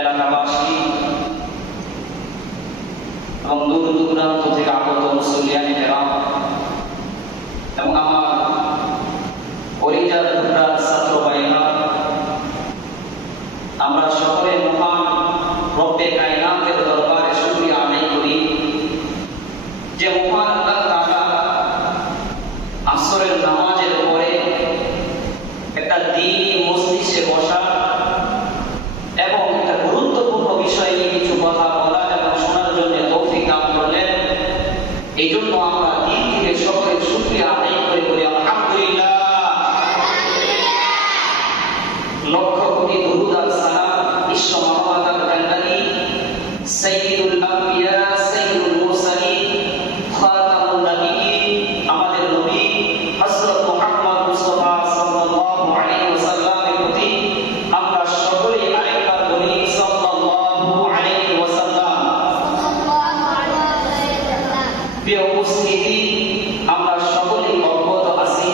এলাকাবাসী এবং দূর দূরান্ত থেকে আগত মুসলিয়ান কেরাম এবং আমার পরিজাত টুকরার ছাত্র ভাইরা, আমরা সকলে মহান রব্বে কায়নাতের দরবারে শুকরিয়া আদায় করি যে মহান আল্লাহ তাআলা আসরের নামাজের পরে একটা দ্বীনি মজলিসে বসা এবং একটা গুরুত্বপূর্ণ বিষয় নিয়ে কিছু কথা বলা এবং শোনার জন্য তৌফিক দান করলেন। এই জন্য আমরা দিন থেকে সকলে শুকরিয়া আদায় করে বলি আলহামদুলিল্লাহ। লক্ষ কোটি দুরূদ আর সালাম বিশ্ব মানবতার কান্ডারি সাইয়্যিদুল আম্বিয়া সাইয়্যিদুল মুরসালিন খাতামুন নবিয়্যিন আমাদের নবী হযরত মুহাম্মদ মুস্তাফা সাল্লাল্লাহু আলাইহি ওয়াসাল্লামের প্রতি আমরা সকলেই আরেকবার বলি সাল্লাল্লাহু আলাইহি ওয়াসাল্লাম। প্রিয় উপস্থিতি, আমরা সকলেই অবগত আছি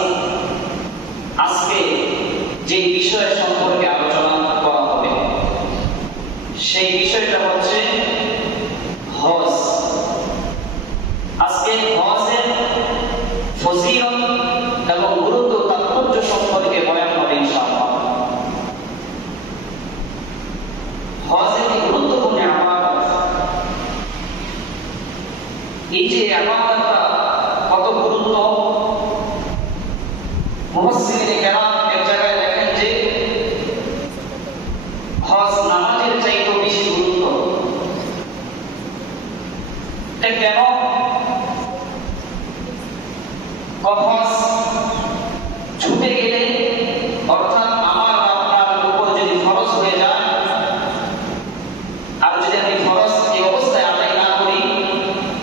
আজকে যে বিষয় সম্পর্কে আলোচনা করা হবে সেই বিষয়টা হচ্ছে হজ। আজকে হজের ফজিলত এবং গুরুত্ব তাৎপর্য সম্পর্কে বয়ান হবে ইনশাআল্লাহ। হজ একটি গুরুত্বপূর্ণ ইবাদত। এই যে ইবাদতটা কত গুরুত্ব, মুফাসসিরিনে কেরাম এক জায়গায় লেখেন যে হজ নামাজের চাইতেও বেশি গুরুত্ব। এটা কেন? হজ ছুটে গেলে, অর্থাৎ আমার আপনার উপর যদি ফরজ হয়ে যায় আর যদি আমি ফরজ এই অবস্থায় আদায় না করি,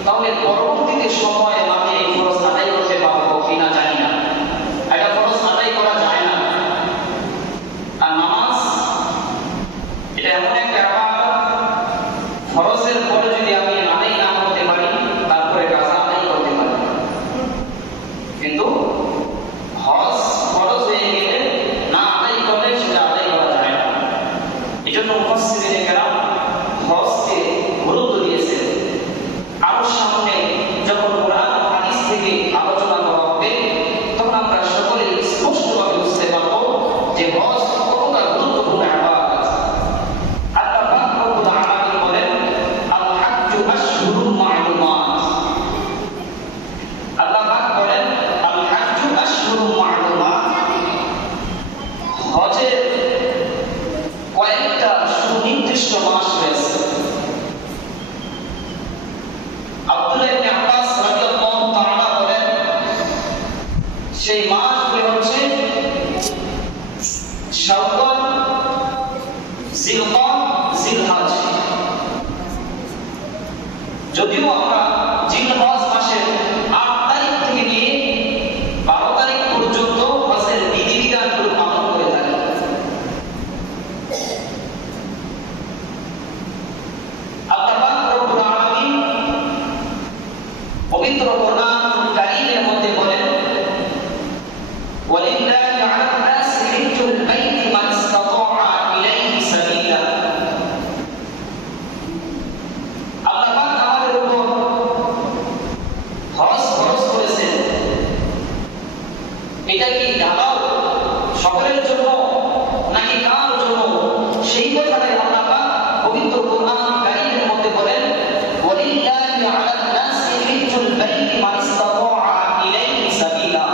তাহলে পরবর্তীতে সময় আমি এই ফরজ আদায় করতে পারবো কিনা জানি না। এটা ফরজ আদায় করা যায় না। আর নামাজ এটা এমন একটা ইবাদত, ফরজের পরে যদি আমি আদায় না করতে পারি তারপরে কাজা আদায় করতে পারি। কিন্তু হজ ফরজ আশহুরুম মা'লুমাত। আল্লাহ পাক বলেন আল হাজ্জু আশহুরুম মা'লুমাত, হজের কয়েকটা সুনির্দিষ্ট মাস রয়েছে। আব্দুল্লাহ ইবনে আব্বাস রাদিয়াল্লাহু তাআলা বলেন সেই মাসগুলো হচ্ছে শাওয়াল, জিলকাদ, জিলহজ। যদিও আমরা জিলহজ মাসের ৮ তারিখ থেকে নিয়ে ১২ তারিখ পর্যন্ত হজের বিধিবিধানগুলো পালন করে থাকি। আল্লাহ পাক রব্বুল আলামিন পবিত্র কোরআনুল কারীমের মধ্যে বলেন ওয়ালিল্লাহি আলান নাসি হিজ্জুল বাইতি মান ইসতাতাআ ইলাইহি সাবিলা। আল্লাহ পাক আমাদের উপর হজ ফরজ করেছেন। এটা কি হালাল সকলের জন্য নাকি কার জন্য, সেই কথাটাই আল্লাহ পাক পবিত্র কোরআনুল কারীমের মধ্যে বলেন ওয়ালিল্লাহি আলান নাসি হিজ্জুল বাইতি মান ইসতাতাআ ইলাইহি সাবিলা।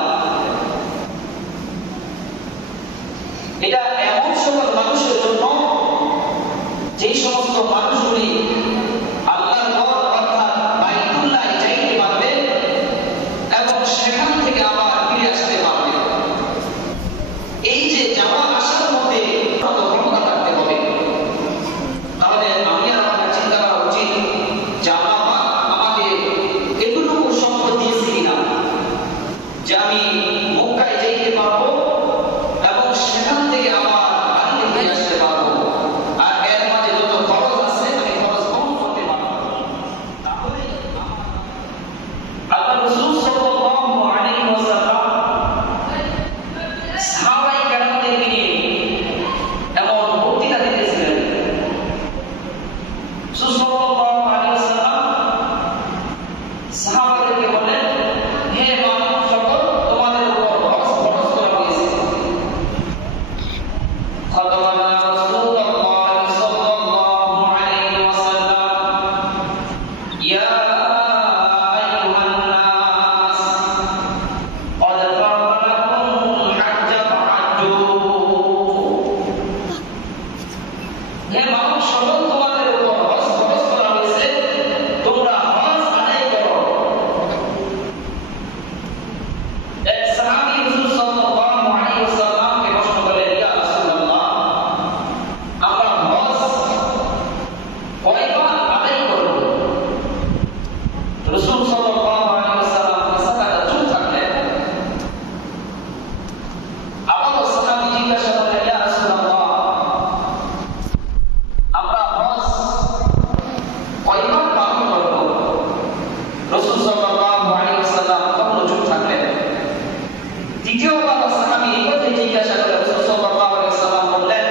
এটা এমন সকল মানুষের জন্য যে সমস্ত মানুষগুলি আল্লাহর ঘর অর্থাৎ বাইতুল্লাহ যাইতে পারবে এবং সেখান থেকে আবার ফিরে আসতে পারবে। এই যে যাওয়া আসার মধ্যে কত ক্ষমতা থাকতে হবে। তাহলে আমি আর আপনার চিন্তা করা উচিত যে আল্লাহ পাক আমাকে এতটুকু সম্পদ দিয়েছে কিনা যে আমি মক্কায় যাইতে পারবো এবং সেখান থেকে আবার বাড়িতে ফিরে আসতে পারবো, আর এর মাঝে যত খরচ আছে আমি খরচ কম করতে পারবো। তাহলে আল্লাহ রাসূল সাল্লাল্লাহু আলাইহি ওয়াসাল্লাম সাহাবায়ে কেরামদেরকে নিয়ে এমন বক্তৃতা দিতেছিলেন। রাসূল সাল্লাল্লাহু আলাইহি ওয়াসাল্লাম সাহাবাদেরকে বলেন, হে মানুষ সকল, তোমাদের উপর হজ ফরজ করা হয়েছে। খাতাবানা রাসূলুল্লাহ সাল্লাল্লাহু আলাইহি ওয়াসাল্লাম ইয়া আইয়ুহান নাস قد فرض لكم الحج فحجوا। হে মানুষ সকল, তোমাদের উপর হজ ফরজ করা হয়েছে, তোমরা হজ আদায় করো। এক সাহাবী রাসূল সাল্লাল্লাহু আলাইহি ওয়াসাল্লামকে প্রশ্ন করলেন, ইয়া রাসূলুল্লাহ, আমরা হজ কয়বার আদায় করব? রাসূল সাল্লাল্লাহু আলাইহি ওয়াসাল্লাম সাহাবারা চুপ থাকলেন। আবার সাহাবী জিজ্ঞাসা করলেন, ইয়া রাসূলুল্লাহ, আমরা হজ কয়বার পালন করব? রাসূল সাল্লাল্লাহু আলাইহি ওয়াসাল্লাম তখনও চুপ থাকলেন। দ্বিতীয়বার সাহাবী এই কথা জিজ্ঞাসা করে রাসূল সাল্লাল্লাহু আলাইহি ওয়াসাল্লাম বললেন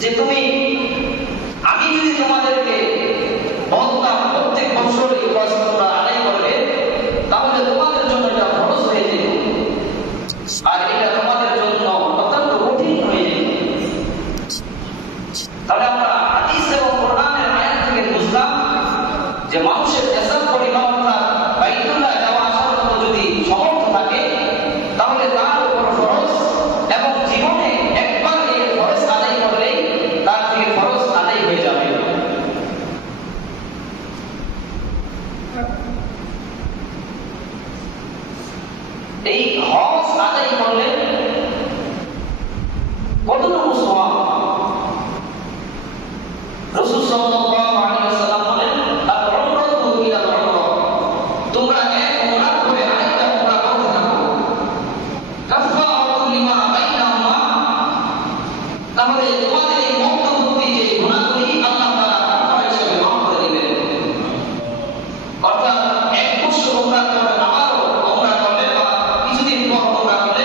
যে আমি যদি তোমাদেরকে বলতাম প্রত্যেক বছরই হজ তোমরা আদায় করবে, তাহলে তোমাদের জন্য এটা খরচ হয়ে যেত, আর এটা তোমাদের জন্য অত্যন্ত কঠিন হয়ে যেত। তাহলে আমরা হাদিস এবং কোরআনের আয়াত থেকে বুঝলাম যে মানুষের নেশাব পরিমাণ অর্থাৎ বাইতুল্লাহ যাওয়া আসার মতো যদি সমর্থ থাকে, তাহলে তার উপর ফরজ, এবং জীবনে একবার এই ফরজ আদায় করলেই তার থেকে ফরজ আদায় হয়ে যাবে। এই হজ আদায় করলে কতটুকু সওয়াব? রাসূল সাল্লাল্লাহু আলাইহি ওয়াসাল্লাম বলেন, আল-উমরাতু ইলা আল-উমরা, তোমরা এক উমরা করে আরেকটা উমরা করতে থাকো। কাফারাতু লিমা বাইনাহুমা, তাহলে তোমাদের এই মধ্যবর্তী যে গুনাহগুলি আল্লাহ তাআলা কাফারা হিসেবে মাফ করে দিবেন। অর্থাৎ এক বছর উমরা করে আবারও উমরা করলে বা কিছুদিন পর উমরা করলে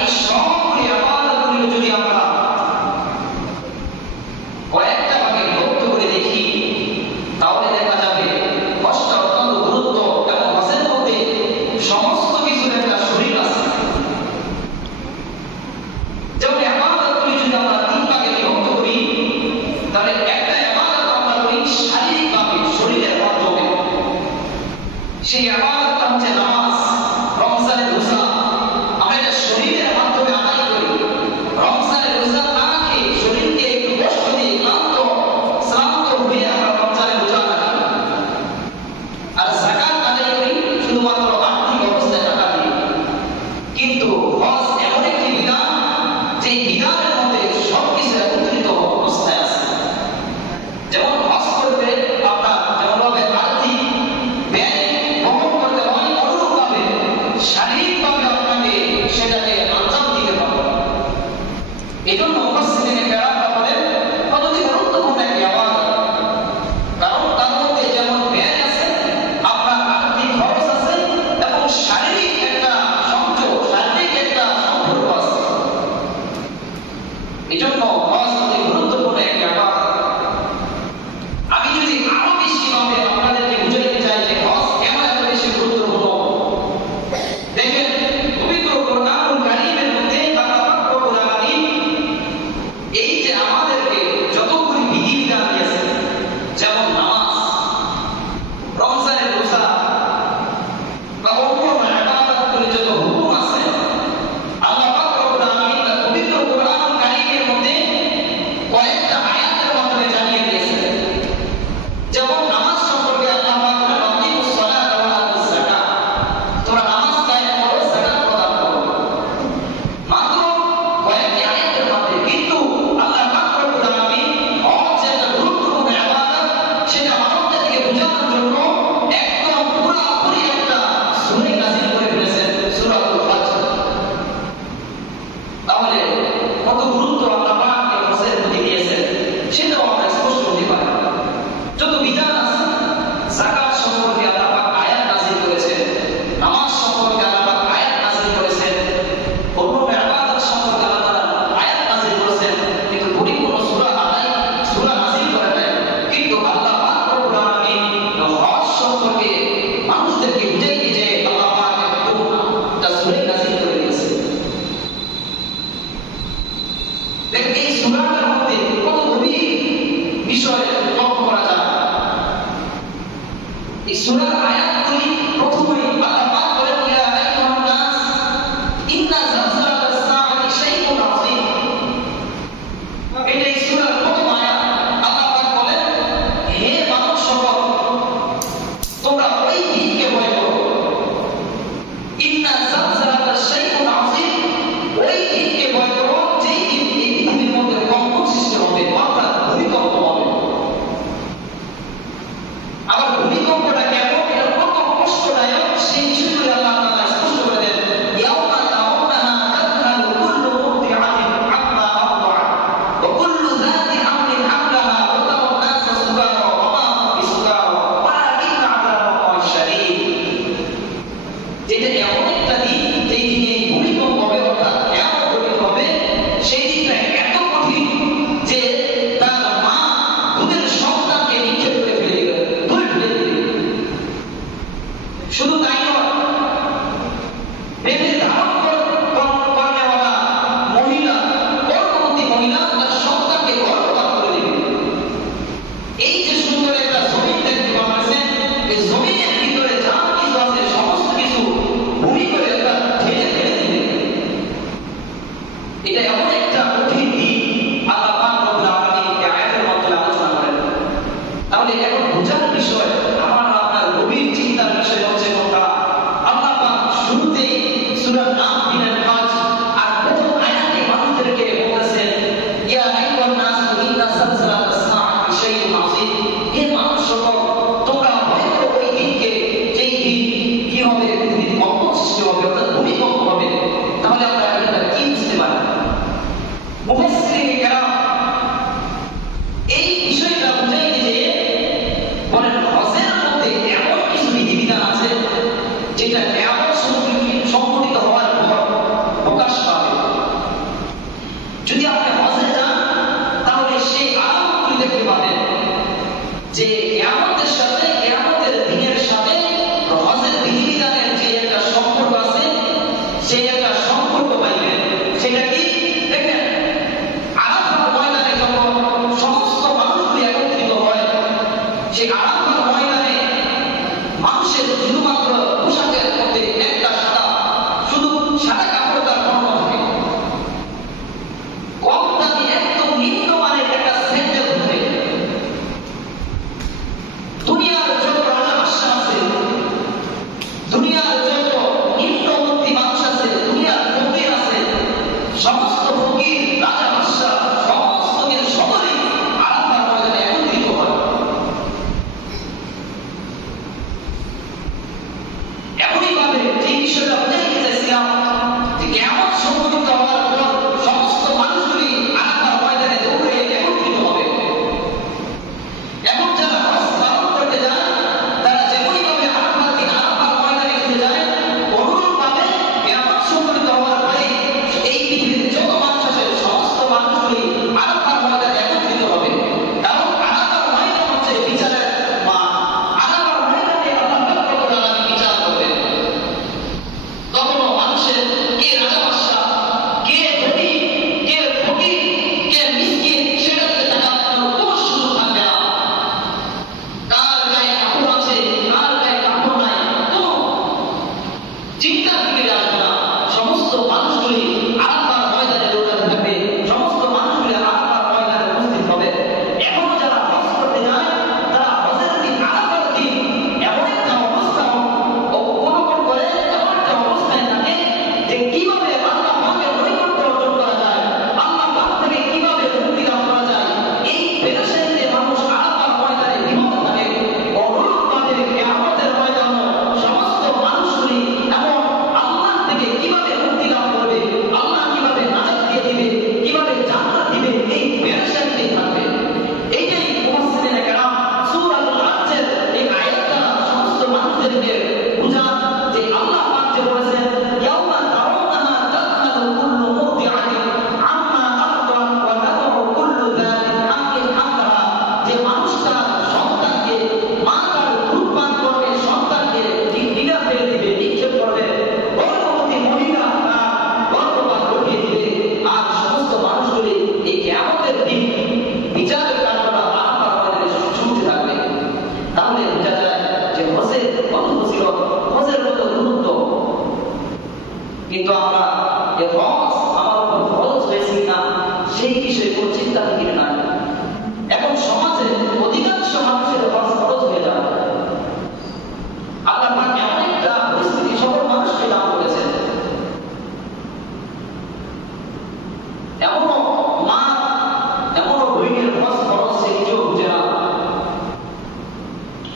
এই সবগুলি ইবাদতগুলো যদি আমরা কয়েকটা ভাগে বিভক্ত করে দেখি তাহলে দেখা যাবে হজটা অত্যন্ত গুরুত্ব এবং হজের মধ্যে সমস্ত কিছুর একটা শরীর আছে। যেমন ইবাদতগুলি যদি আমরা তিন ভাগে বিভক্ত করি তাহলে একটা ইবাদত আমরা করি শারীরিকভাবে শরীরের মাধ্যমে, সেই ইবাদতটা হচ্ছে নামাজ, রমজানের রোজা। আমরা এটা শরীরের মাধ্যমে আদায় করি। রমজানের রোজা না খেয়ে শরীরকে একটু কষ্ট দিয়ে ক্লান্ত হয়ে আমরা রমজানের রোজা রাখি। আর যাকাত আদায় করি শুধুমাত্র আর্থিক অবস্থায় টাকা দিয়ে। কিন্তু হজ এমন একটি বিধান যে বিধানের মধ্যে সবকিছু একত্রিত অবস্থায় আছে। যেমন হজ করতে আপনার যেমনভাবে আর্থিক ব্যয় বহন করতে হয়, অনুরূপভাবে শারীরিকভাবে আপনাকে সেটাকে আঞ্জাম দিতে হবে। এই জন্য মুফাসসিরিনে কেরামরা বলেন অতি গুরুত্বপূর্ণ একটি ইবাদত। কারণ তার মধ্যে যেমন ব্যয় আছে, আপনার আর্থিক খরচ আছে এবং শারীরিক একটা সংযোগ, শারীরিক একটা সম্পর্ক আছে। এই জন্য হজ অতি গুরুত্বপূর্ণ একটি ইবাদত। আমি যদি আরো বেশি ভাবে আপনাদেরকে বুঝাইতে চাই যে হজ কেন এত বেশি গুরুত্বপূর্ণ, দেখেন পবিত্র কোরআনুল কারীমের মধ্যে আল্লাহ পাক রব্বুল আলামিন এই যে আমাদেরকে যতগুলি বিধিবিধান দিয়েছেন, যেমন নামাজ, রমজানের রোজা বা অন্যান্য ইবাদতগুলি যত হুকুম আছে, আল্লাহ পাক রব্বুল আলামিন তার পবিত্র কোরআনুল কারীমের মধ্যে কয়েকটা আয়াতের মাধ্যমে জানিয়ে দিয়েছেন। যেমন নামাজ সম্পর্কে আল্লাহ পাক বলেন আকিমুস সালাতা ওয়া আতুজ যাকাত, তোমরা নামাজ কায়েম করো, যাকাত প্রদান করো। মাত্র কয়েকটি আয়াতের মধ্যে, কিন্তু আল্লাহ পাক রব্বুল আলামিন হজ যে একটা গুরুত্বপূর্ণ ইবাদত সেটা মানবজাতিকে বোঝানোর জন্য একদম পুরোপুরি একটা সূরা নাযিল করে ফেলেছেন, সূরাতুল হজ। তাহলে কত গুরুত্ব আল্লাহ পাক এই হজের প্রতি দিয়েছেন সেটাও আমরা স্পষ্ট হতে পারি। যত বিধান আছে, যাকাত সম্পর্কে আল্লাহ পাক আয়াত নাযিল করেছেন, নামাজ সম্পর্কে আল্লাহ পাক আয়াত নাযিল করেছেন, অন্যান্য ইবাদত সম্পর্কে আল্লাহ তাআলা আয়াত নাযিল করেছেন, কিন্তু পরিপূর্ণ সূরা নাযিল করেন নাই। কিন্তু আল্লাহ পাক রব্বুল আলামিন হজ সম্পর্কে মানুষদেরকে বুঝাইতে যে আল্লাহ পাক একটা সূরা নাযিল করে দিয়েছেন। দেখেন এই সূরাটার মধ্যে কত গভীর বিষয় লক্ষ্য করা যায়। এই সূরার আয়াতগুলি প্রথমেই আল্লাহ পাক বলেন ইয়া আইয়ুহান নাস ইন্না যালজালাতাস সাআতি শাইউন আযীম। এটা এই সূরার প্রথম আয়াত। আল্লাহ পাক বলেন হে মানব সকল, তোমরা ওই দিনকে ভয় করো। ইন্না যালজালাতাস শাইউন আযীম, ওই দিনকে ভয় করো যেই দিন এই পৃথিবীর মধ্যে কম্পন সৃষ্টি হবে, অর্থাৎ ভূমিকম্প হবে। আবার ভূমিকম্পটা কেন, এটা কত কষ্টদায়ক সেই বিষয়গুলো আল্লাহ তাআলা স্পষ্ট করে দেন। ইয়াউমা তারাউনাহা তাযহালু কুল্লু মুরদিআতিন আম্মা আরদাআত ওয়া কুল্লু যাতি হামলিন হামলাহা ওয়া তারান নাসা সুকারা ওয়া মা হুম বিসুকারা ওয়ালাকিন্না আযাবাল্লাহি শাদীদ। যেটা এমন একটা দিন যেই দিনে ভূমিকম্প হবে, অর্থাৎ কিয়ামত ঘটিত হবে। সেই দিনটা এত কঠিন যে তার মা দুধের সন্তানকে নিক্ষেপ করে ফেলে দিবে, ধরে ফেলে দিবে। শুধু তাই নয়, পেটে ধারণ করেওয়ালা মহিলা, গর্ভবতী মহিলা তার সন্তানকে গর্ভপাত করে দিবে। এই যে সুন্দর একটা জমিন দেখতে পাচ্ছেন, এই জমিনের ভিতরে যা কিছু আছে সমস্ত কিছু ভূমি করে একটা ঢেলে ফেলে দিবে। এটা এমন একটা কঠিন দিন আল্লাহ পাক রব্বুল আলামিন এই আয়াতের মাধ্যমে আলোচনা করেন। তাহলে এখন বোঝার বিষয়, আমার আপনার গভীর চিন্তার বিষয় হচ্ছে কোনটা? আল্লাহ পাক শুরুতেই সূরার নাম দিলেন হজ, আর প্রথম আয়াতে মানুষদেরকে বলেছেন ইয়া আইয়ুহান নাস ইন্না যালজালাতাস সাআতি শাইউন আযীম। হে মানুষ সকল, তোমরা ভয় করো ওই দিনকে যেই দিন কি হবে, পৃথিবীতে কম্পন সৃষ্টি হবে, অর্থাৎ ভূমিকম্প হবে। তাহলে আমরা এটা কি বুঝতে পারি? উপর ফরজ হয়েছে কিনা সেই বিষয়ে কোনো চিন্তা ফিকির নাই। এখন সমাজে অধিকাংশ মানুষের হজ ফরজ হয়ে যাবে। আল্লাহ পাক এমন একটা পরিস্থিতি সকল মানুষকে দান করেছেন, এমনও মা এমনও বইয়ের হজ ফরজ সে নিজেও বুঝে না।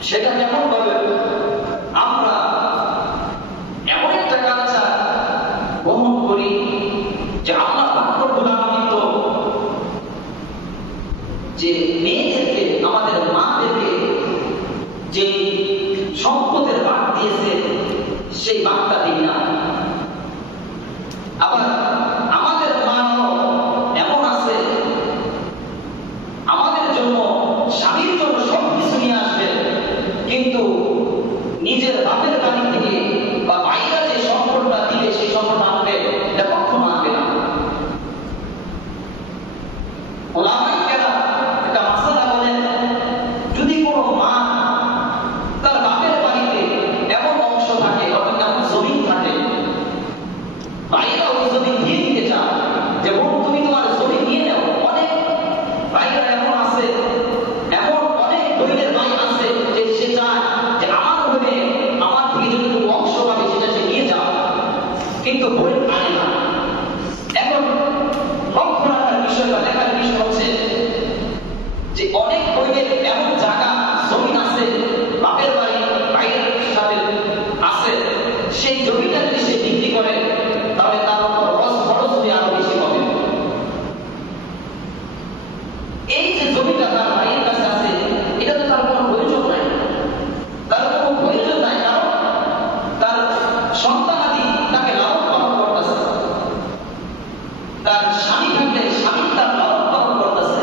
সেটা কেমন ভাবে আমরা এমন একটা কালচার বহন করি যে আল্লাহ পাক রব্বুল আলামিন তো যে মেয়েদেরকে আমাদের মাদেরকে যে সম্পদের ভাগ দিয়েছে সেই ভাগটা দিই না। আবার আমাদের মাও এমন আছে আমাদের জন্য স্বামীর জন্য সব কিছু নিয়ে আসবে, কিন্তু নিজের বাপের বাড়ি থেকে বা ভাইরা যে সম্পদটা দিবে সেই সম্পদটা আনবে, এটা কখনো আনবে না। ওলামায়ে কেরাম একটা মাসআলা বলেন, যদি কোনো মা তার বাপের বাড়িতে এমন অংশ থাকে অর্থাৎ এমন জমি থাকে, ভাইরা ওই জমি দিয়ে দিতে চায় যে বোন তুমি তোমার জমি নিয়ে নাও। অনেক ভাইরা এমন আছে, এমন অনেক বইয়ের ভাই আছে যে সে চায় যে আমার বইয়ে আমার থেকে যতটুকু অংশ পাবে সেটা সে নিয়ে যাও, কিন্তু বই আনে না। এখন লক্ষ্য রাখার বিষয় বা দেখার বিষয় হচ্ছে যে অনেক বইয়ের এমন জায়গা জমিন আছে বাপের বাড়ি ভাইয়ের সাথে আছে, সেই জমিটা যদি সে বিক্রি করে তাহলে তার উপর হজ ফরজ হয়ে আরো বেশি হবে। এই যে জমিটা তার ভাইয়ের কাছে আছে এটা তো তার কোনো প্রয়োজন নাই, তার কোনো প্রয়োজন নাই, কারণ তার সন্তানাদি তাকে লালন পালন করতেছে, তার স্বামী থাকলে স্বামী তার লালন পালন করতেছে,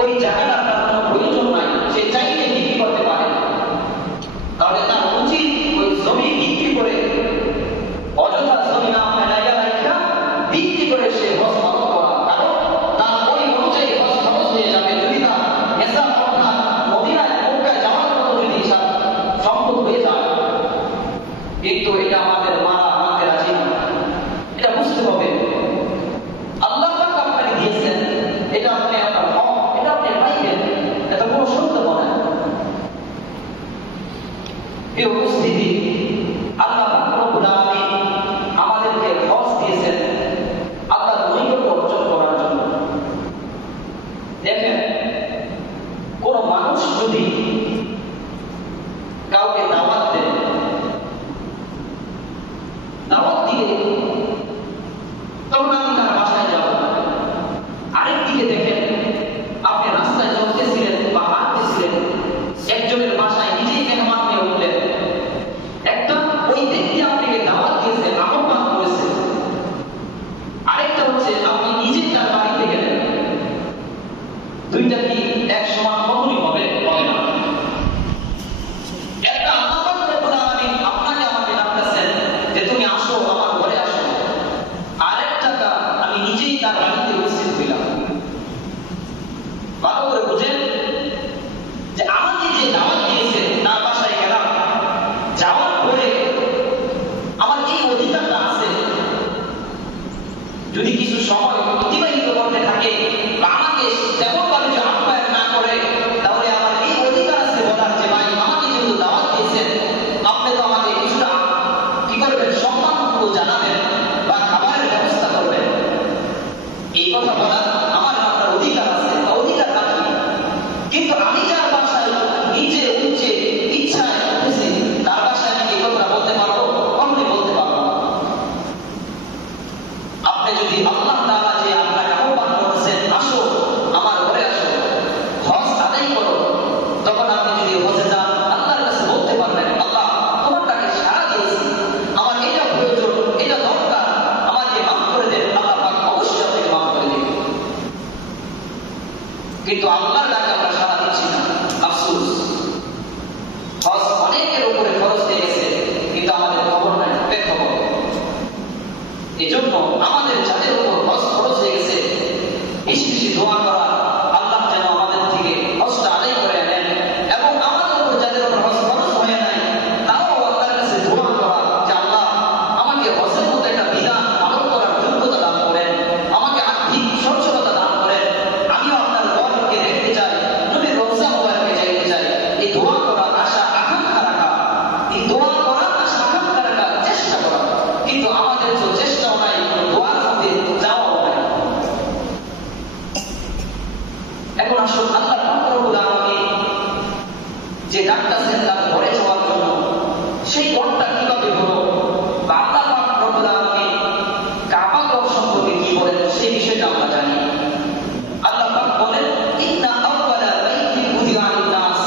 ওই জায়গাটা তার কোনো প্রয়োজন নাই, সে চাইলে বিক্রি করতে পারে। তাহলে তার উচিত ওই জমি বিক্রি করে অযথা জমি না ফেলাইয়া রাখা বিক্রি করে সে হজ বন্ধ করা, কারণ তার ওই অনুযায়ী হজ খরচ হয়ে যাবে। যদি তার নেশাব অর্থাৎ মদিনায় মক্কায় যাওয়ার মতো যদি সম্পদ হয়ে যায়, কিন্তু এটা আমাদের মারা মানতে রাজি না। এটা বুঝতে হবে আল্লাহ পাক আপনাকে দিয়েছেন, এটা আপনি আপনার হক, এটা আপনি পাইবেন, এটা কোনো সত্য নয়। এই উপস্থিতি আল্লাহ পাক রব্বুল আলামিন আমাদেরকে হজ দিয়েছেন আল্লাহর নৈকট্য অর্জন করার জন্য। দেখেন, কোন মানুষ যদি কাউকে দাওয়াত দেয়, দাওয়াত দিয়ে তখন আমি তার বাসায় যাব, আরেকদিকে দেখেন আপনি রাস্তায় চলতেছিলেন বা হাঁটতেছিলেন, একজনের বাসায় নিজেই মেহমান হয়ে উঠলেন, একটা ওই ব্যক্তি আপনাকে দাওয়াত দিয়েছে, আহ্বান করেছে, আরেকটা হচ্ছে আপনি নিজে তার বাড়িতে গেলেন, দুইটা কি এক সমান কখনই হবে? হবে না। একটা আল্লাহ পাক রব্বুল আলামিন আপনাকে আমাকে ডাকতেছেন যে তুমি আসো আমার ঘরে আসো, আরেকটা আমি নিজেই তার বাড়িতে উপস্থিত হইলাম। ভালো করে বুঝেন যে আমাকে যে দাওয়াত দিয়েছে তার বাসায় গেলাম, যাওয়ার পরে আমার এই অধিকারটা আছে, যদি কিছু সময় অতিবাহিত করতে থাকে বা আমাকে তেমন ভাবে যে আপ্যায়ন না করে, তাহলে আমার এই অধিকার আছে বলার যে ভাই আমাকে যেহেতু দাওয়াত দিয়েছেন আপনি তো আমাকে কিছুটা কি করবেন, সম্মানটুকু জানাবেন বা খাবারের ব্যবস্থা করবেন। এই কথা বলার আমার আপনার অধিকার আছে বা অধিকার রাখি, কিন্তু আমি যার বাসায় নিজে উঠছে ইচ্ছায় উঠেছি তার বাসায় আমি এই কথা বলতে পারবো? কখনই বলতে পারবো না। আপনি যদি আল্লাহ তাআলা যে আপনাকে আহ্বান করছেন আসো আমার ঘরে আসো, হজ আদায় করো, তখন আপনি যদি হজে যান আল্লাহর কাছে বলতে পারবেন আল্লাহ তোমার তাকে সাড়া দিয়েছি, আমার এটা প্রয়োজন, এটা দরকার, আমাকে মাফ করে দেন। আল্লাহ পাক অবশ্যই আপনাকে মাফ করে দেবেন। কিন্তু আল্লাহর ডাকে আমরা সাড়া দিচ্ছি না, আফসোস। হজ অনেকের উপরে খরচ হয়ে গেছে, কিন্তু আমাদের খবর নাই, বেখবর। এজন্য আমাদের যাদের উপর হজ খরচ হয়ে গেছে বেশি বেশি দোয়া করা, আল্লাহ যেন আমাদের থেকে হজটা আদায় করে নেন, এবং আমাদের উপর যাদের উপর হজ খরচ হয়ে নাই তারাও আল্লাহর কাছে দোয়া করা যে আল্লাহ আমাকে হজের মতো একটা বিধান পালন করার যোগ্যতা দান করেন। সেই বিষয়টা আমরা জানি। আল্লাহ পাক বলেন, ইন্না আউওয়ালা বাইতিন বুদিআ লিন-নাস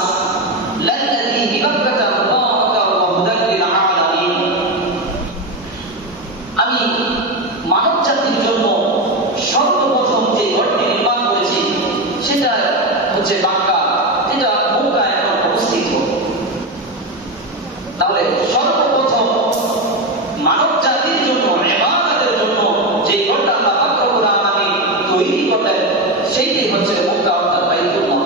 লাল্লাযী বিবাক্কাতা মুবারাকান ওয়া হুদান লিল আলামিন। আমি মানব জাতির জন্য সর্বপ্রথম যে ঘরটি নির্মাণ করেছি সেটা হচ্ছে বাক্কা, যেটা মক্কা এখন অবস্থিত। তাহলে সর্বপ্রথম মানব জাতির জন্য, ইবাদতের জন্য যে ঘরটা আল্লাহ পাক রব্বুল আলামিন তৈরি করলেন সেইটাই হচ্ছে মক্কা অর্থাৎ বাইতুল্লাহ।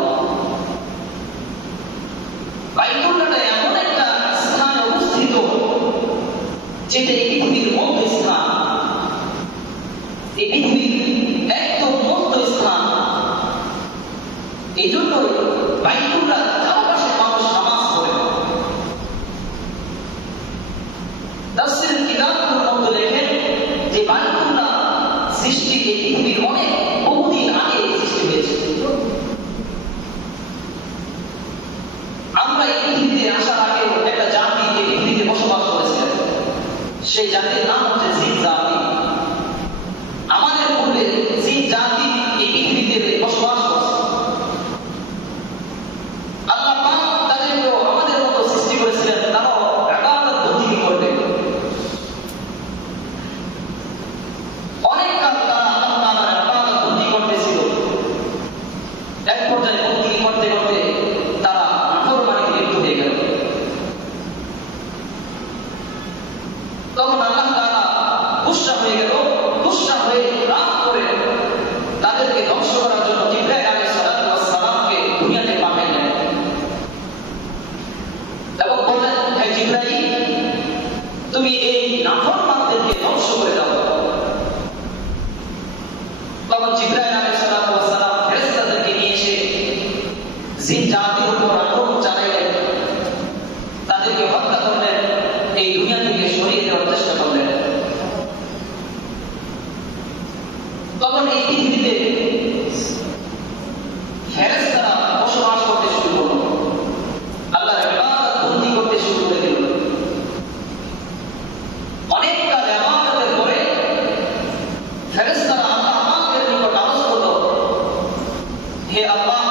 বাইতুল্লাহটা এমন একটা স্থানে অবস্থিত যেটা এই পৃথিবীর মধ্য স্থান, এই পৃথিবীর একদম মধ্য স্থান। এই জন্য বাইতুল্লাহ চারপাশে মানুষ নামাজ পড়ে। তাফসীরের কিতাবগুলোর মধ্যে লেখেন যে বাইতুল্লাহ সৃষ্টি এই পৃথিবীর অনেক বহুদিন আগে সৃষ্টি হয়েছে। আমরা এই পৃথিবীতে আসার আগে একটা জাতি এই পৃথিবীতে বসবাস করেছিলেন, সেই জাতির নাম হচ্ছে জিন জাতি। আমাদের পূর্বে জিন জাতি এই পৃথিবীতে বসবাস করছে। আল্লাহ পাক তাদেরকেও আমাদের মতো সৃষ্টি করেছিলেন, তারাও ইবাদত বন্দেগী করবে। অনেক কাল তারা আল্লাহ তাআলার ইবাদত বন্দেগী করতেছিল। এক পর্যায়ে বন্দেগী করতে করতে তারা নাফরমানিতে লিপ্ত হয়ে গেল। তখন আল্লাহ তাআলা গুসসা হয়ে গেল, গুসসা হয়ে রাগ করে তাদেরকে ধ্বংস করার জন্য জিবরাইল আলাইহিস সালামকে দুনিয়াতে পাঠাইলেন এবং বললেন, হে জিবরাইল, তুমি এই নাফরমানদেরকে ধ্বংস করে দাও। তখন জিবরাইল আলাইহিস সালাম ফেরেশতাদেরকে নিয়ে এসে জিন জাতির উপর আক্রমণ চালাইলেন, তাদেরকে হত্যা করলেন, এই দুনিয়া থেকে সরিয়ে দেওয়ার চেষ্টা করলেন। তখন এই পৃথিবীতে ফেরেশতারা বসবাস করতে শুরু করল, আল্লাহর ইবাদত বন্দেগী করতে শুরু করে দিল। অনেক কাল ইবাদতের পরে ফেরেশতারা আল্লাহ পাকের নিকট আরজ করল, হে আল্লাহ,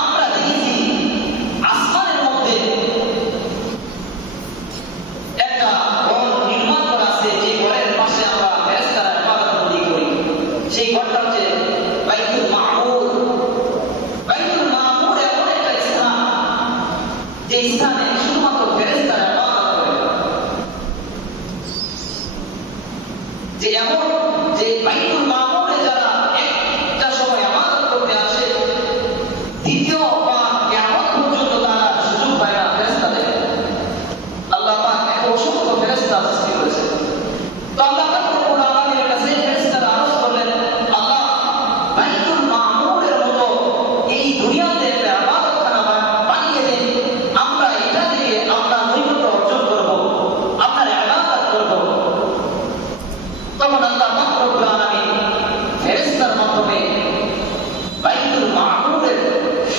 আমরা দেখেছি আসমানের মধ্যে একটা ঘর নির্মাণ করা আছে, যে ঘরের পাশে আমরা ফেরেশতারা ইবাদত বন্দেগী করি। সেই ঘরটা হচ্ছে বাইতুল মামুর। বাইতুল মামুর এমন একটা স্থান যে স্থানে শুধুমাত্র ফেরেশতারা ইবাদত করে। যে এমন যে বাইতুল মামুরে যারা একটা সময় ইবাদত করতে আসে, দ্বিতীয় বা কিয়ামত পর্যন্ত তারা সুযোগ পায় না ফেরেশতাদের। আল্লাহ পাক এক অসংখ্য ফেরেশতা সৃষ্টি করেছেন। তো আল্লাহ পাক রব্বুল আলামিনের কাছে ফেরেশতারা আরজ করলেন, আল্লাহ, বাইতুল মামুরের মতো এই দুনিয়াতে একটা ইবাদতখানা বানিয়ে দেন, আমরা এটা থেকে আপনার নৈকট্য অর্জন করব, আপনার ইবাদত করব। তখন আল্লাহ পাক রব্বুল আলামিন ফেরেশতার মাধ্যমে বাইতুল মামুরের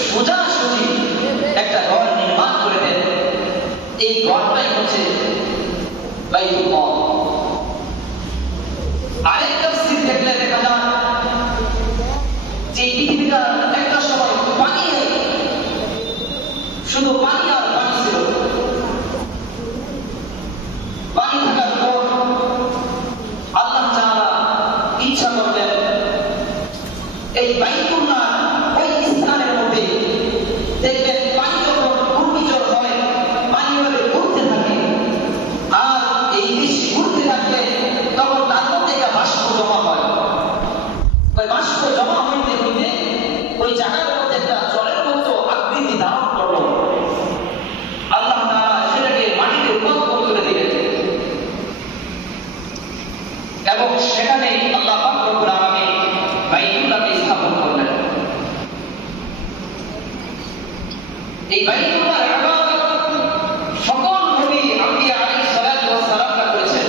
সোজাসুজি একটা ঘর নির্মাণ করে দেন। এই ঘরটাই হচ্ছে বাইতুল্লাহ। আরেক তাফসীর দেখলে দেখা যায় যে পৃথিবীটা একটা সময় পানি, শুধু পানি আর পানি ছিল। পানি থাকার পর আল্লাহ তাআলা ইচ্ছা করলেন এই বাইতুল্লাহ ওই স্থানের মধ্যে দেখবেন পানি যখন ঘূর্ণিঝড় হয়, পানি ভাবে ঘুরতে থাকে, আর এই বেশি ঘুরতে থাকলে তখন তার মধ্যে একটা বাষ্প জমা হয়। ওই বাষ্প জমা হইতে হইতে ওই জায়গার মধ্যে একটা জলের মতো আকৃতি ধারণ করলো। আল্লাহ তাআলা সেটাকে মাটিতে রূপান্তর করে দিলেন এবং সেখানে আল্লাহ পাক রব্বুল আলামিন বাইতুল্লাহকে স্থাপন করলেন। এই বাইতুল্লাহর ইবাদত সকল নবী আম্বিয়া আলাইহিস সালাতু ওয়াস সালামরা করেছেন।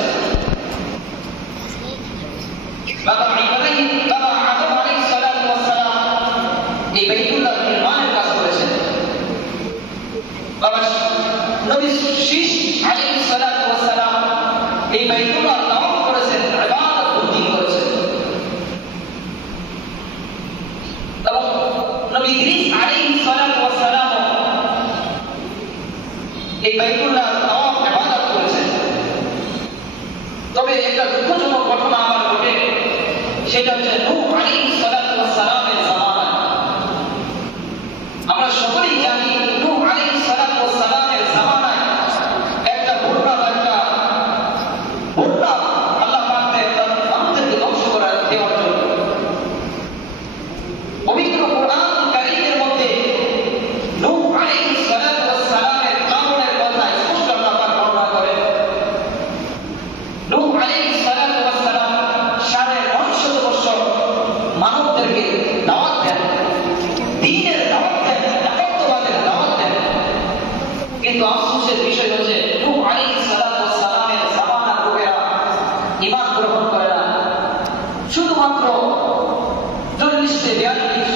বাবা ইব্রাহিম, বাবা আদম আলাইহিস সালাতু ওয়াস সালাম এই বাইতুল্লাহ নির্মাণের কাজ করেছেন। বাবা নবী শীশ আলাইহিস সালাতু ওয়াস সালাম এই বাইতুল্লাহ তাওয়াফ করেছেন, ইবাদত বন্দেগী করেছেন। এই বাইতুল্লাহ তাওয়াফ ইবাদত করেছেন। তবে একটা দুঃখজনক ঘটনা আমার ঘটে, সেটা হচ্ছে নূহ আলাইহিস সালাতু ওয়াস সালামের জামানায়। আমরা সকলেই জানি নূহ আলাইহিস সালাতু ওয়াস সালামের জামানায় একটা ঘটনা আল্লাহ পাক তার বান্দাদেরকে ধ্বংস করার দেওয়ার জন্য পবিত্র কোরআন কারীমের মধ্যে নূহ আলাইহিস সালাতু ওয়াস সালামের কারণের কথা স্পষ্ট আল্লাহ পাক বর্ণনা করেন। নূহ আলাইহিস সালাতু ওয়াস সালাম 950 বছর মানবদেরকে দাওয়াত দেন, দ্বীনের দাওয়াত দেন, একত্ববাদের দাওয়াত দেন। কিন্তু আফসোসের বিষয় হচ্ছে নূহ আলাইহিস সালাতু ওয়াস সালামের জামানার লোকেরা ঈমান গ্রহণ করে না। শুধুমাত্র 40 থেকে 42,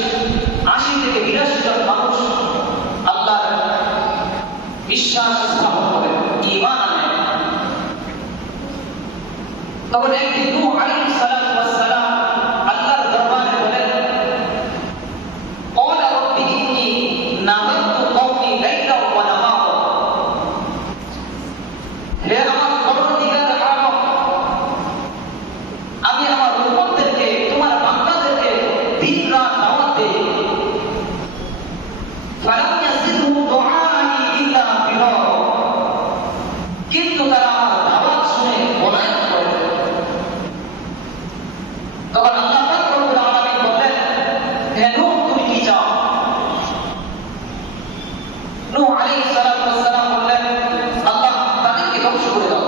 80 থেকে 82 জন মানুষ আল্লাহর বিশ্বাস স্থাপন করে, ঈমান আনে। তখন একদিন নূহ আলাইহিস সালাতু ওয়াস সালাম আল্লাহর দরবারে বলেন, ক্বালা রাব্বি ইন্নী নাযারতু কওমি লাইলান ওয়া নাহারা। হে আমার পরওয়ারদিগার আলম, আমি আমার উম্মতদেরকে, তোমার বান্দাদেরকে দিন রাত দাওয়াত দেই। ফালাম ইয়াজিদহুম দুআই ইল্লা ফিরারা। কিন্তু তারা আমার দাওয়াত শুনে পলায়ন করে। তখন আল্লাহ পাক রব্বুল আলামিন বললেন, হে নূহ, তুমি কি চাও? নূহ আলাইহিস সালাতু ওয়াস সালাম বললেন, আল্লাহ তাদেরকে ধ্বংস করে দাও।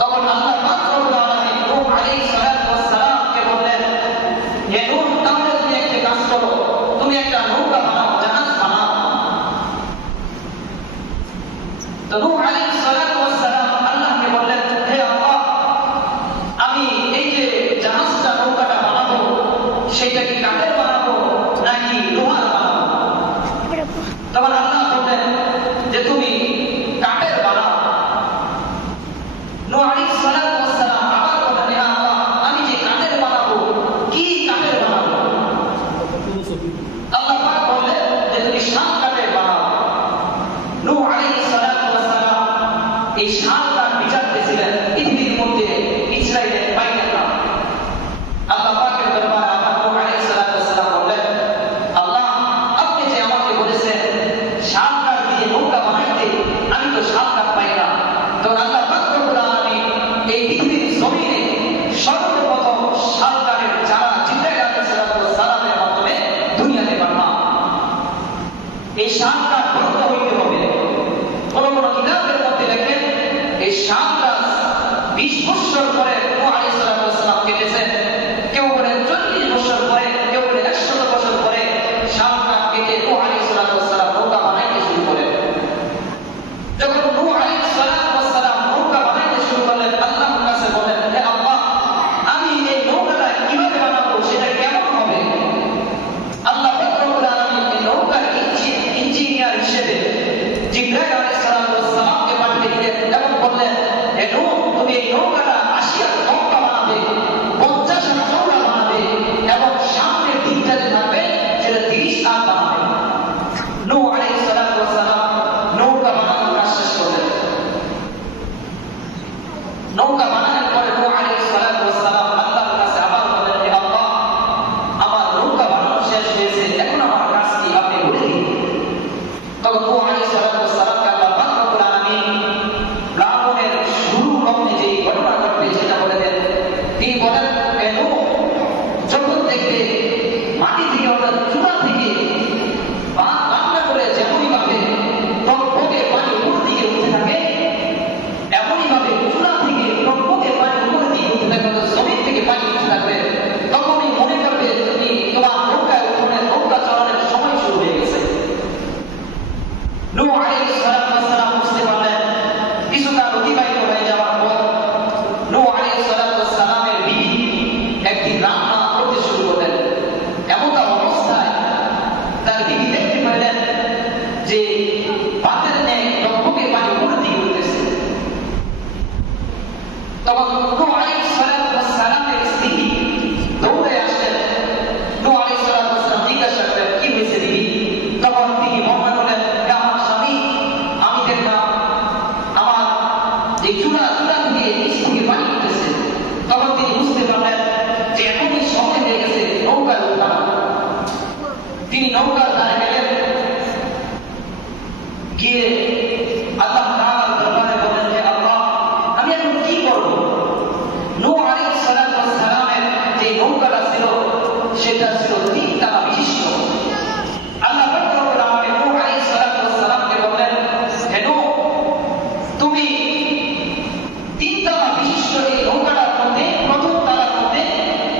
তখন আল্লাহ পাক রব্বুল আলামিন নূহ আলাইহিস সালাতু ওয়াস সালামকে বললেন, হে নূহ, তাহলে তুমি একটা কাজ করো, তুমি একটা নৌকা বানাও, জাহাজ বানাও। তো নূহ আলাইহিস সালাতু ওয়াস সালাম আল্লাহকে বললেন, হে আল্লাহ, আমি এই যে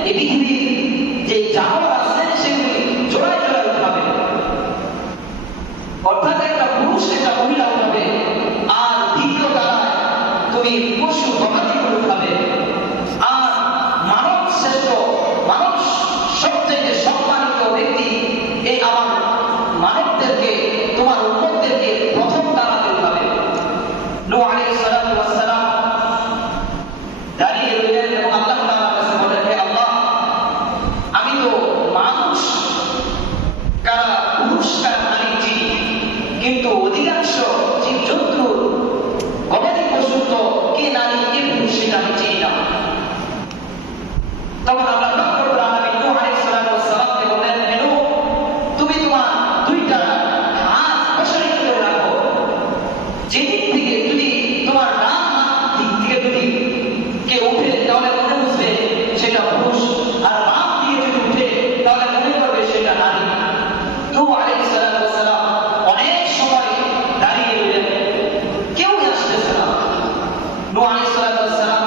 এই পৃথিবীর যে জানোয়ার আছে সেগুলি জোড়ায় জোড়ায় উঠাবে, অর্থাৎ একটা পুরুষ একটা মহিলা উঠাবে, আর দ্বিতীয় তারায় তুমি পশু গবাদিগুলো উঠাবে। আর মানব শ্রেষ্ঠ, মানব সবচেয়ে সম্মানিত ব্যক্তি এই আমার মানবদেরকে, তোমার উম্মতদেরকে প্রথম তারাতে উঠাবে। নূহ আলাইহিস সালাতু ওয়াস সালাম দাঁড়িয়ে রইলেন এবং আল্লাহ তাআলার কাছে বললেন, হে আল্লাহ, আমি তো মানুষ কারা পুরুষ কারা নারী চিনি, কিন্তু অধিকাংশ জীবজন্তু গবাদি পশু তো কে নারী কে পুরুষ সেটা আমি চিনি না। তখন আল্লাহ রাব্বুল আলামিন নূহ আলাইহিস সালাতু ওয়াস সালামকে বললেন, হে নূহ, তুমি তোমার দুইটা হাত প্রসারিত করে রাখো, যেদিক থেকে যদি তোমার ডান হাত দিক থেকে যদি কেউ উঠে তাহলে মনে বুঝবে সেটা পুরুষ, আর বাম দিকে যদি উঠে তাহলে মনে করবে সেটা নারী। নূহ আলাইহিস সালাতু ওয়াস সালাম অনেক সময় দাঁড়িয়ে রইলেন, কেউ আসতেছে না। নূহ আলাইহিস সালাতু ওয়াস সালাম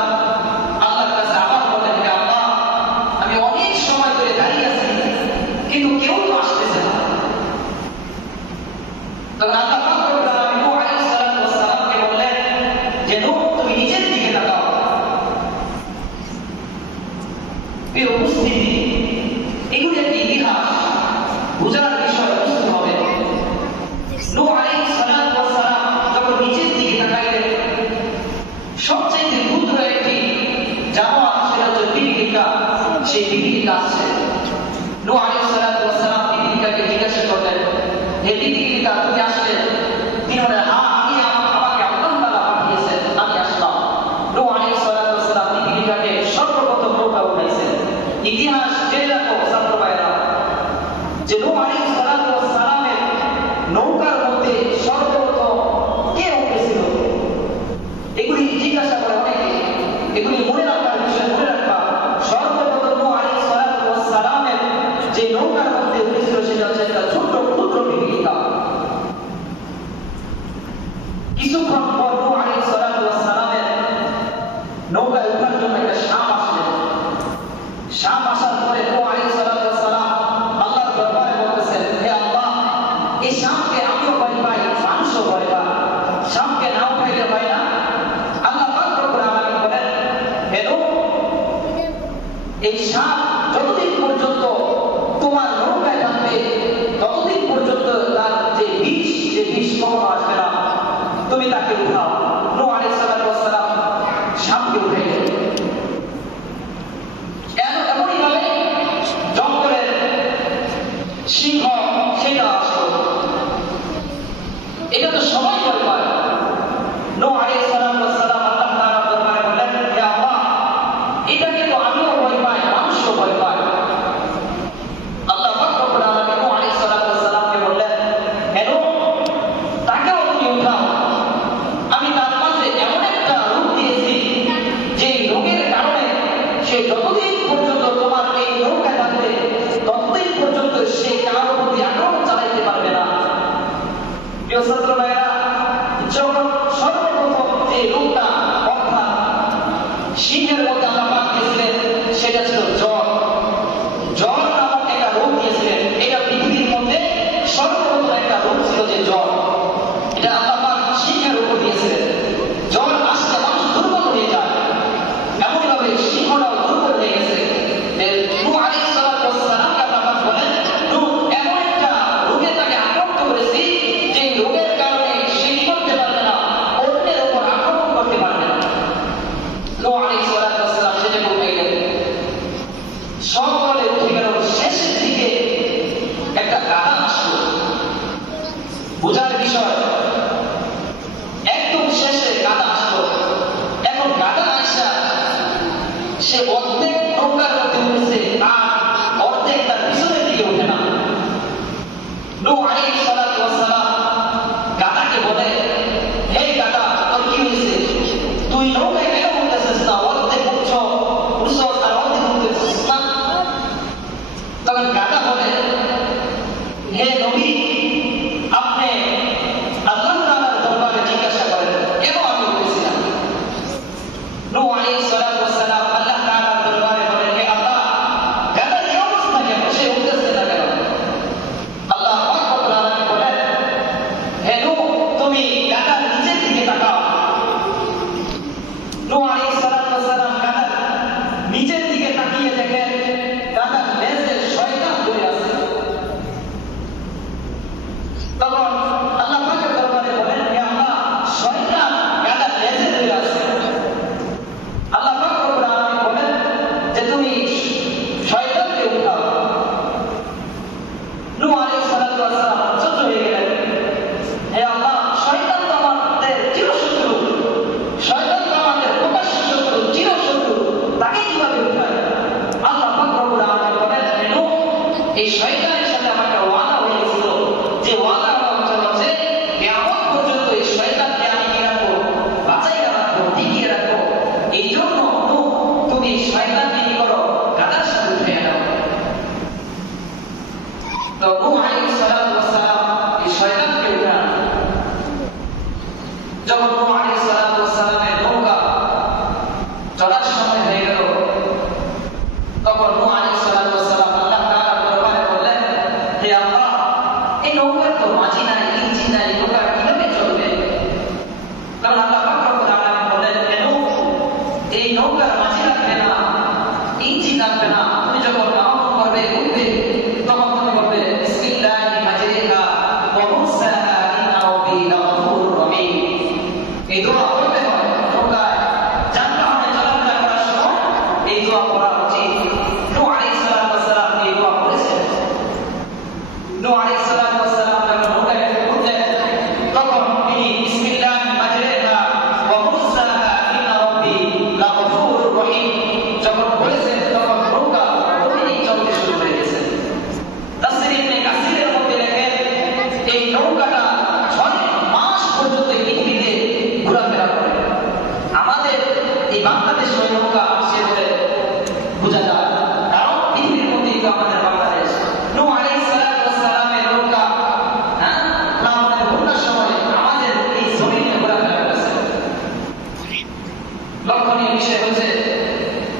আল্লাহর কাছে আবার বললেন, হে আল্লাহ, আমি অনেক সময় ধরে দাঁড়িয়ে আছি কিন্তু কেউ তো আসতেছে না। তখন আল্লাহ রাব্বুল আলামিন নূহ আলাইহিস সালাতু ওয়াস সালামকে বললেন যে নূহ, তুমি নিজের দিকে তাকাও। এই উপস্থিতি এগুলি একটি ইতিহাস, বুঝার বিষয় বুঝতে হবে। নূহ আলাইহিস সালাতু ওয়াস সালাম যখন নিজের দিকে তাকাইলেন, সবচেয়ে ক্ষুদ্র একটি জানোয়ার, সেটা হচ্ছে পিপীলিকা, সেই পিপীলিকা আসছে। নূহ আলাইহিস সালাতু ওয়াস সালাম পিপীলিকাকে জিজ্ঞাসা করলেন, হে পিপীলিকা, তুমি আসলে? তিনি বললেন, হ্যাঁ, আমাকে আল্লাহ তাআলা পাঠিয়েছেন, আমি আসলাম। নূহ আলাইহিস সালাতু ওয়াস সালাম পিপীলিকাকে সর্বপ্রথম নৌকা উঠাইছেন। ইতিহাস জেনে রাখো ছাত্র ভাইরা, যে নূহ আলাইহিস সালাতু ওয়াস সালামের নৌকার মধ্যে সর্বপ্রথম কে উঠেছিল, এগুলি জিজ্ঞাসা করে অনেকে, এগুলি মনে রাখার বিষয়, মনে রাখবা। সর্বপ্রথম নূহ আলাইহিস সালাতু ওয়াস সালামের যে নৌকার মধ্যে উঠেছিল সেটা হচ্ছে একটা ছোট্ট ক্ষুদ্র পিপীলিকা। কিছুক্ষণ পর নূহ আলাইহিস সালাতু ওয়াস সালামের নৌকায় ওঠার জন্য একটা সাপ আসলেন। সাপ আসার পরে নূহ আলাইহিস সালাতু ওয়াস সালাম আল্লাহর দরবারে বলতেছেন, হে আল্লাহ, এই সাপকে আমিও ভয় পাই, মানুষও ভয় পায়, সাপকে না উঠাইলে হয় না। আল্লাহ পাক রব্বুল আলামিন বলেন, হে নূহ, এই সাপ যতদিন পর্যন্ত তোমার নৌকায় থাকবে ততদিন পর্যন্ত তার যে বিষ কখনো আসবে না, তুমি তাকে উঠাও। নূহ আলাইহিস সালাতু ওয়াস সালাম সাপকে উঠাইলেন। এমনই ভাবে জঙ্গলের সিংহ সেটা আসলো, এটা তো সবাই ভয় পায়। নূহ আলাইহিস সালাতু ওয়াস সালাম আল্লাহ তাআলার দরবারে বললেন, হে আল্লাহ, এটাকে তো আমিও ভয় পাই, মানুষও ভয় পায়। আল্লাহ পাক রব্বুল আলামিন নূহ আলাইহিস সালাতু ওয়াস সালামকে বললেন, হে নূহ, তাকেও তুমি উঠাও। আমি তার মাঝে এমন একটা রূপ দিয়েছি যে রোগের কারণে সে যতদিন পর্যন্ত তোমার এই নৌকায় থাকবে ততদিন পর্যন্ত সে কারোর প্রতি আক্রমণ চালাইতে পারবে না। প্রিয় ছাত্র ভাইরা, যখন সর্বপ্রথম যে রূপটা অর্থাৎ সিংহের মধ্যে আল্লাহ পাক দিয়েছিলেন সেটা ছিল জ্বর। জ্বর নামক একটা রোগ দিয়েছিলেন। এটা পৃথিবীর মধ্যে সর্বপ্রথম একটা রোগ ছিল যে জ্বর। এটা আল্লাহ পাক সিংহের উপর দিয়েছিলেন। জ্বর আসলে মানুষ দুর্বল হয়ে যায়, এমনভাবে সিংহটাও দুর্বল হয়ে গেছে। নূহ আলাইহিস সালাতু ওয়াস সালামকে আল্লাহ পাক বলেন, নূহ, এমন একটা রোগে তাকে আক্রান্ত করেছি যে রোগের কারণে সে কি করতে পারবে না, অন্যের উপর আক্রমণ করতে পারবে না। নূহ আলাইহিস সালাতু ওয়াস সালাম সেটা বলতে গেলেন, সকলে উঠে গেল। শেষের দিকে একটা গাধা আসলো। বোঝার বিষয়, একদম শেষে গাধা আসলো। এখন গাধা আসা সে অর্ধেক নৌকার মধ্যে উঠেছে আর অর্ধেক তার পিছনের দিকে উঠে না। নূহ আলাইহিস সালাতু ওয়াস সালাম গাধাকে বলে, হে গাধা, তোর কি হয়েছে? তুই নৌকায় কেন উঠতেছিস না? অর্ধেক উঠছ আর অর্ধেক উঠতেছিস না। এই শয়তানের সাথে আমার একটা ওয়াদা হয়েছিল, যে ওয়াদাটা হচ্ছে কিয়ামত পর্যন্ত এই শয়তানকে আমি কি রাখবো, বাঁচাইয়া রাখবো, টিকিয়ে রাখবো। এই জন্য তুমি এই শয়তানকে কি করো, গাদার সাথে উঠে দাও। তো নূহ আলাইহিস সালাতু ওয়াস সালাম এই শয়তানকে উঠান। যখন নূহ আলাইহিস সালাতু ওয়াস সালামের নৌকা চলার সময় হয়ে গেল, তখন নূহ আলাইহিস সালাতু ওয়াস সালাম আল্লাহ তাআলার দরবারে বললেন, হে আল্লাহ, এই নৌকার তো মাঝি নাই, ইঞ্জিন নাই, নৌকা কিভাবে চলবে? কারণ আল্লাহ পাক রব্বুল আলামিন বললেন, কেন এই নৌকার মাঝি লাগবে না, ইঞ্জিন লাগবে না, তুমি যখন আহ্বান করবে, উঠবে, তখন তুমি বলবে বিসমিল্লাহি মাজরিহা ওয়া মুরসাহা ইন্না রাব্বি লাগফুরুর রহিম। এই দোয়া করতে হয় নৌকায় যানবাহনে চলাফেরা করার সময়, এই দোয়া করা উচিত। নূহ আলাইহিস সালাতু ওয়াস সালাম এই দোয়া করেছেন। নূহ আলাইহিস সালাতু ওয়াস সালাম যখন নৌকায় উঠলেন, তখন তিনি বিসমিল্লাহি মাজরিহা ওয়া মুরসাহা ইন্না রাব্বি লাগফুরুর রহিম যখন বলেছেন, তখন নৌকা ওখানেই চলতে শুরু করে দিয়েছে। তাফসীর ইবনে কাসিরের মধ্যে লেখেন, এই নৌকাটা 6 মাস পর্যন্ত পৃথিবীতে ঘোরাফেরা করে। আমাদের এই বাংলাদেশ ওই নৌকা সে বলে বোঝা যায়, কারণ পৃথিবীর মধ্যেই তো আমাদের বাংলাদেশ। নূহ আলাইহিস সালাতু ওয়াস সালামের নৌকা আমাদের বন্যার সময় আমাদের এই জমিনে ঘোরাফেরা করেছে। লক্ষণীয় বিষয় হচ্ছে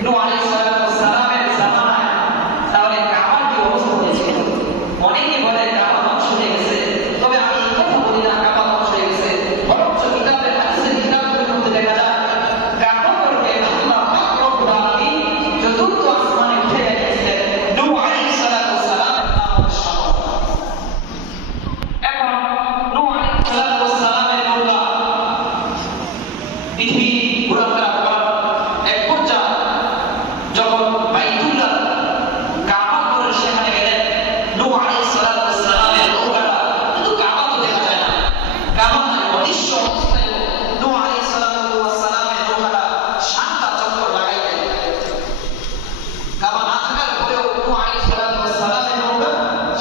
নূহ আলাইহিস সালাতু ওয়াস সালামের জামানায় তাহলে কাবার কি অবস্থা হয়েছিল? অনেকে বলে কাবা ধ্বংস হয়ে গেছে, তবে আমি এই কথা বলি না কাবা ধ্বংস হয়ে গেছে। বরঞ্চ কিতাবের হাদিসের কিতাবগুলোর মধ্যে দেখা যায় কাবাকে আল্লাহ পাক রব্বুল আলামিন চতুর্থ আসমানে উঠে রেখেছিলেন নূহ আলাইহিস সালাতু ওয়াস সালামের নামের সাথে। এখন নূহ আলাইহিস সালাতু ওয়াস সালামের নৌকা পৃথিবী ঘোরাফেরা করার এক পর্যায়ে যখন বাইতুল্লাহ কাবা করে সেখানে গেলেন, নূহ আলাইহিস সালাতু ওয়াস সালামের নৌকাটা কিন্তু কাবা তো দেখা যায় না, কাবা নাই, অদৃশ্য অবস্থায় নূহ আলাইহিস সালাতু ওয়াস সালামের নৌকাটা 7টা চক্কর লাগাইলেন। কাবা না থাকার পরেও নূহ আলাইহিস সালাতু ওয়াস সালামের নৌকা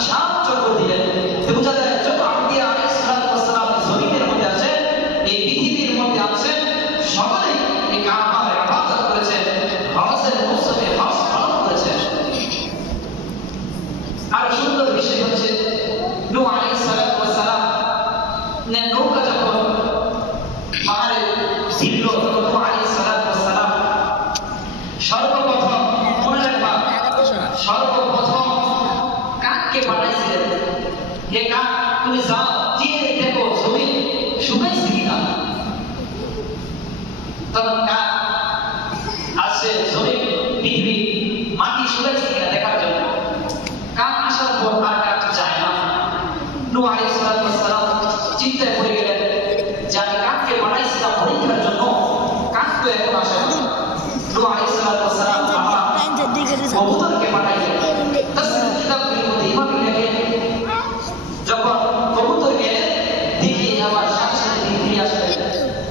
7 চক্কর দিলেন। তো বোঝা যায় যত আম্বিয়া আলাইহিস সালাতু ওয়াস সালাম জমিনের মধ্যে আছেন, এই পৃথিবীর মধ্যে আছেন, সকলেই এই কাবার ইবাদত করেছেন, হজের মৌসুমে হজ পালন করেছেন। আর সুন্দর বিষয় হচ্ছে নূহ আলাইহিস সালাতু ওয়াস সালাম নৌকা যখন পাহাড়ে ছিল, তখন নূহ আলাইহিস সালাতু ওয়াস সালাম সর্বপ্রথম, মনে রাখবা, সর্বপ্রথম কাককে পাঠাইছিলেন, হে কাক, তুমি যাও দিয়ে দেখো জমি শুকাইছে কিনা। তখন কাক আসছে জমি, পৃথিবী, মাটি শুকাইছে কিনা দেখার জন্য। কাক আসার পর আর কাক যায় না। নূহ আলাইহিস সালাতু ওয়াস সালাম চিন্তায় পড়ে গেলেন যে আমি কাককে পাঠাইছিলাম পরীক্ষার জন্য, কাক তো এখন আসে না। নূহ আলাইহিস সালাতু ওয়াস সালাম কবুতরকে পাঠাইলেন। তাফসীরের কিতাবগুলোর মধ্যে এভাবে লেখেন, যখন কবুতর গেলেন, দেখি আবার সাথে সাথে ফিরে আসলেন।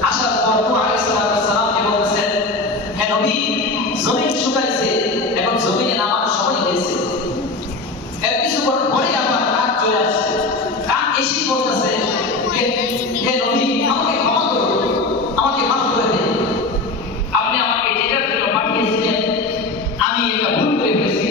আসার পর নূহ আলাইহিস সালাতু ওয়াস সালামকে বলছেন, হে নবী, জমিন শুকাইছে, এখন জমিনে নামার সময় হয়েছে। এর কিছু পরে আবার কাক চলে আসছে। কাক এসে বলতেছে, হে নবী, আমাকে ক্ষমা করুন, আমাকে মাফ করে দিন। আপনি আমাকে যেটার জন্য পাঠিয়েছিলেন, আমি এটা ভুল করে ফেলেছি,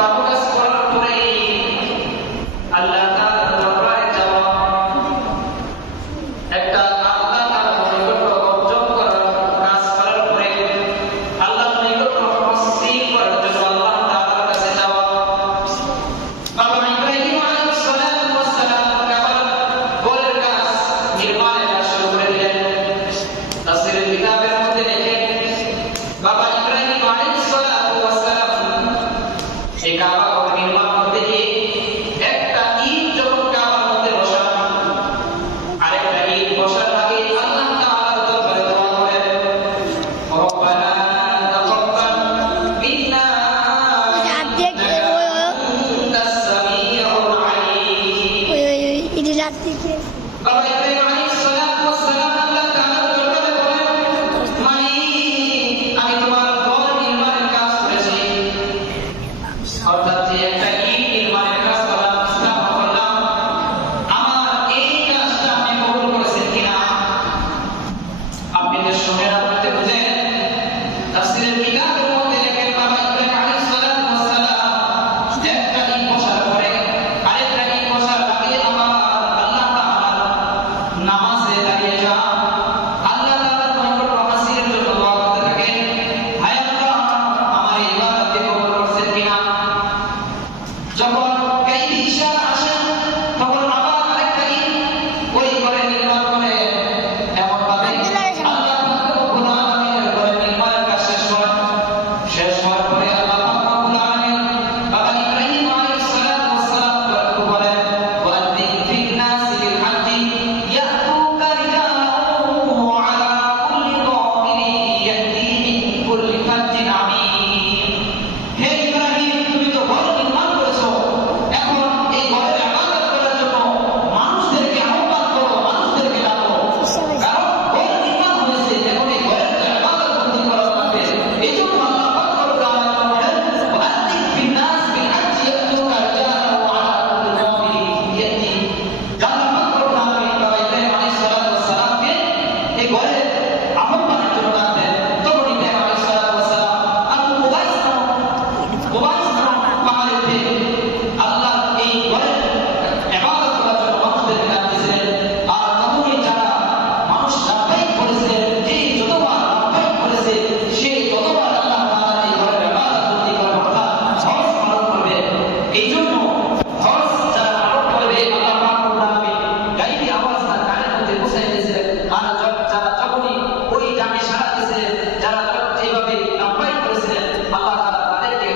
ভালো কাজ করার পরে আল্লাহ তাআলার দরবারে যাওয়া, একটা আল্লাহ তাআলার নৈকট্য অর্জন করার কাজ করার পরে আল্লাহর নৈকট্য হাসিল করার জন্য আল্লাহ তাআলার কাছে যাওয়া। বাবা ইব্রাহিম আলাইহিস সালাতু ওয়াস সালাম কাবার ঘরের কাজ নির্মাণের কাজ শুরু করে দিলেন। তাফসীরের কিতাবের মধ্যে লেখেন বাবা ইব্রাহিম আলাইহিস সালাতু ওয়াস সালাম এই কাবা ঘর নির্মাণ করতে গিয়ে একটা ইট যখন কাবার মধ্যে বসান, আরেকটা ইট বসার আগে আল্লাহ তাআলার দরবারে দোয়া করেন, রব্বানা তাকাব্বাল মিন্না আনতাস সামিউল আলিম। বাবা ইব্রাহিম আলাইহিস সালাতু ওয়াস সালাম আল্লাহ তাআলার দরবারে বলেন, মালিক আমি তোমার ঘর নির্মাণের কাজ করেছি, অর্থাৎ যে একটা ইট নির্মাণের কাজ করলাম, ইসলাম করলাম, আমার এই কাজটা আপনি কবুল করেছেন কিনা? আপনি যে সময়ের আপনি বুঝেন তাফসীরের কিতাবের মধ্যে লেখেন বাবা ইব্রাহিম আলাইহিস সালাতু ওয়াস সালাম একটা ইট বসার পরে আরেকটা ইট বসার আগে আমার আল্লাহ তাআলা নামাজে দাঁড়িয়ে যান, আল্লাহ তাআলার নৈকট্য হাসিলের জন্য দোয়া করতে থাকেন, হায় আল্লাহ আমার এই ইবাদতকে কবুল করেছেন কিনা? যখন কাইফি ইশারা আসে তখন আবার আরেকটা ইট ওই ঘরে নির্মাণ করে এমন ভাবে আল্লাহ পাক রব্বুল আলামিনের ঘরে নির্মাণের কাজ শেষ হওয়ার পরে আল্লাহ পাক রব্বুল আলামিন বাবা ইব্রাহিম আলাইহিস সালাতু ওয়াস সালাম বলেন, ওয়াদ্দিন ফিন নাসি বিল হাজ্জি ইয়াতুকা রিজালান ওয়া আলা কুল্লি দামিরিন ইয়াতি মিন কুল্লি ফাজ্জিন আমিন। হে ইব্রাহিম, তুমি তো ঘর নির্মাণ করেছো, এখন এই ঘরের ইবাদত করার জন্য মানুষদেরকে আহ্বান করো, মানুষদেরকে ডাকো, কারণ ঘর নির্মাণ হয়েছে, এখন এই ঘরের ইবাদত বন্দী করা লাগবে। এই জন্য আল্লাহ পাক রব্বুল আলামিন বলেন, ওয়াদ্দিন ফিন নাস বিল হাজ্জি ইয়াতুকা রিজালান ওয়া আলা কুল্লি দামিরিন ইয়াতি। আল্লাহ পাক রব্বুল আলামিন বাবা ইব্রাহিম আলাইহিস সালাতু ওয়াস সালামকে এই ঘরের আহ্বানের জন্য ডাকলেন। তখন ইব্রাহিম আলাইহিস সালাতু ওয়াস সালাম আবু উবাইস পাহাড়ে আল্লাহ এই ঘরের ইবাদত করার জন্য মানুষদেরকে ডাকতেছিলেন। আর তখনই যারা মানুষ লাব্বাইক বলেছিলেন, যে যতবার লাব্বাইক বলেছে সে ততবার আল্লাহ তাআলার এই ঘরের ইবাদত বন্দী করবে, অর্থাৎ হজ পালন করবে। এই জন্য হজ যারা পালন করবে আল্লাহ পাক রব্বুল আলামিন গায়বী আওয়াজ তার কানের মধ্যে পৌঁছায় দিয়েছিলেন। আর যারা যখনই ওই ডাকে সাড়া দিয়েছিলেন, যারা যেভাবে লাব্বাইক বলেছিলেন, আল্লাহ তাআলা তাদেরকে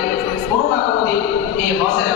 কোনো না কোনো দিন এই হজের